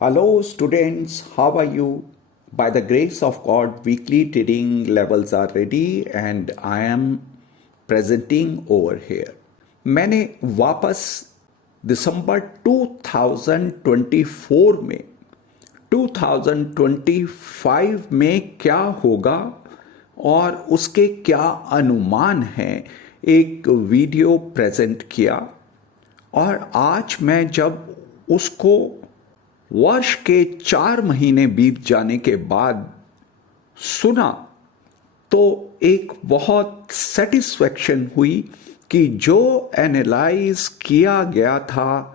Hello, students. How are you? By the grace of God, weekly reading levels are ready and I am presenting over here. मैंने वापस दिसंबर 2024 में 2025 में क्या होगा और उसके क्या अनुमान हैं एक वीडियो प्रेजेंट किया। और आज मैं जब उसको वर्ष के 4 महीने बीत जाने के बाद सुना तो एक बहुत सेटिस्फैक्शन हुई कि जो एनालाइज किया गया था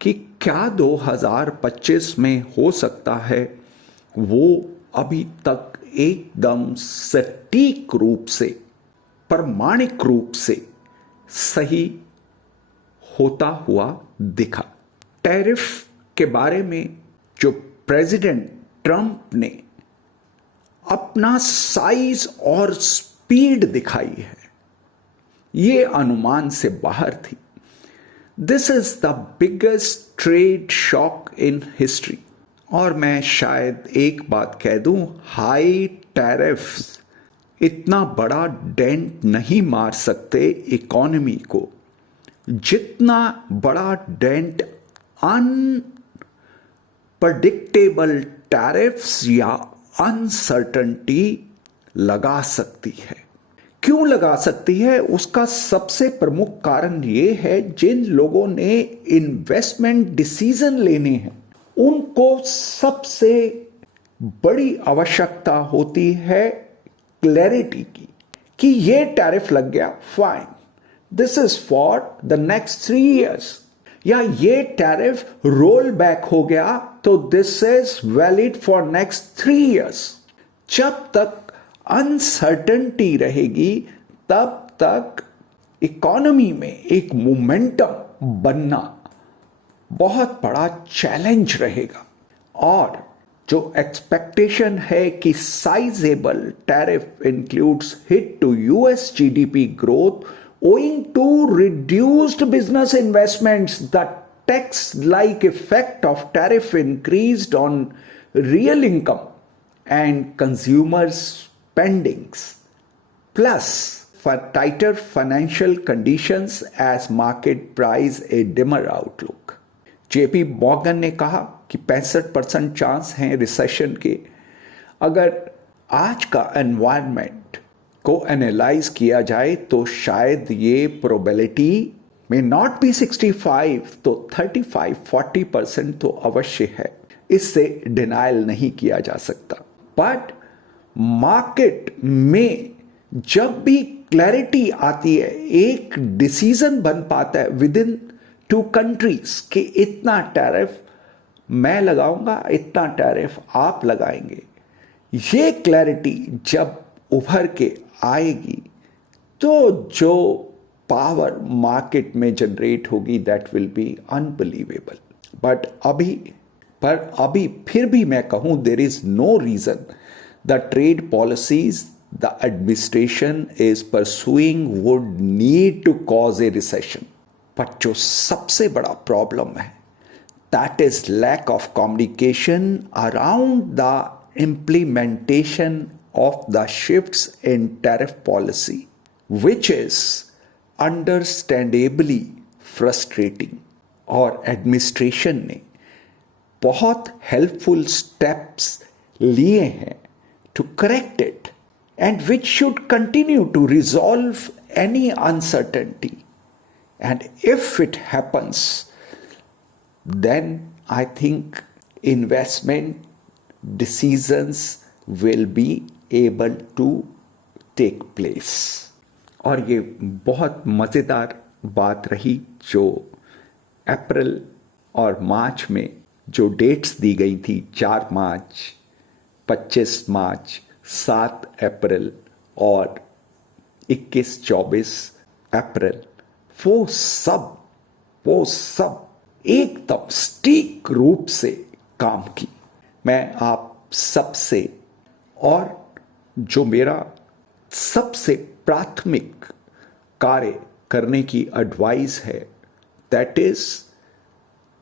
कि क्या 2025 में हो सकता है वो अभी तक एकदम सटीक रूप से, प्रमाणिक रूप से सही होता हुआ दिखा। टैरिफ के बारे में जो प्रेसिडेंट ट्रंप ने अपना साइज और स्पीड दिखाई है ये अनुमान से बाहर थी। This is the biggest trade shock in history. और मैं शायद एक बात कह दूं, हाई टैरिफ्स इतना बड़ा डेंट नहीं मार सकते इकोनॉमी को जितना बड़ा डेंट अनप्रडिक्टेबल टैरिफ्स या अनसर्टनिटी लगा सकती है। क्यों लगा सकती है? उसका सबसे प्रमुख कारण यह है जिन लोगों ने इन्वेस्टमेंट डिसीजन लेने हैं उनको सबसे बड़ी आवश्यकता होती है क्लैरिटी की कि यह टैरिफ लग गया, fine, this is for the next 3 years, या ये टैरिफ रोल बैक हो गया तो this is valid for next 3 years। जब तक अनसर्टेनिटी रहेगी तब तक इकोनॉमी में एक मोमेंटम बनना बहुत बड़ा चैलेंज रहेगा। और जो एक्सपेक्टेशन है कि sizeable tariff includes hit to US GDP growth owing to reduced business investments, the tax-like effect of tariff increased on real income and consumer spendings, plus for tighter financial conditions as market price a dimmer outlook। JP Morgan ने कहा कि 65% chance हैं recession के। अगर आज का environment को analyse किया जाए तो शायद ये प्रोबेबिलिटी में नॉट बी 65 तो 35-40% तो अवश्य है, इससे डिनायल नहीं किया जा सकता। बट मार्केट में जब भी क्लैरिटी आती है, एक डिसीजन बन पाता है विद इन 2 countries कि इतना टैरिफ मैं लगाऊंगा, इतना टैरिफ आप लगाएंगे, ये क्लैरिटी जब उभर के आएगी तो जो पावर मार्केट में जनरेट होगी that will be unbelievable. But अभी फिर भी मैं कहूं there is no reason the trade policies the administration is pursuing would need to cause a recession. But जो सबसे बड़ा प्रॉब्लम है that is lack of communication around the implementation of the shifts in tariff policy, which is understandably frustrating। और administration ने बहुत helpful steps लिए हैं to correct it and which should continue to resolve any uncertainty. And if it happens then I think investment decisions will be able to take place। और ये बहुत मज़ेदार बात रही जो अप्रैल और मार्च में जो डेट्स दी गई थी, 4 मार्च, 25 मार्च, 7 अप्रैल और 21-24 अप्रैल, वो सब एकदम सटीक रूप से काम की। मैं आप सबसे और जो मेरा सबसे प्राथमिक कार्य करने की एडवाइस है that is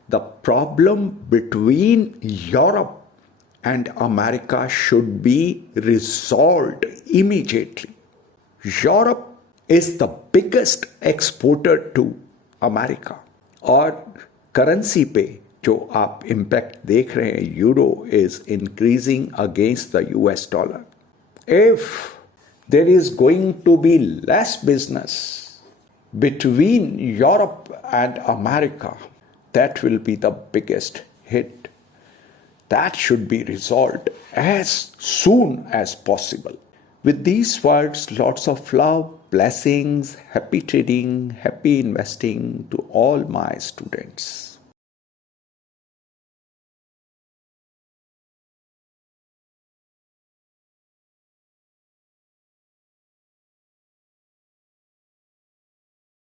the problem between Europe and America should be resolved immediately. Europe is the biggest exporter to America और करेंसी पे जो आप इम्पैक्ट देख रहे हैं, euro is increasing against the US dollar. If there is going to be less business between Europe and America, that will be the biggest hit. That should be resolved as soon as possible. With these words, lots of love, blessings, happy trading, happy investing to all my students.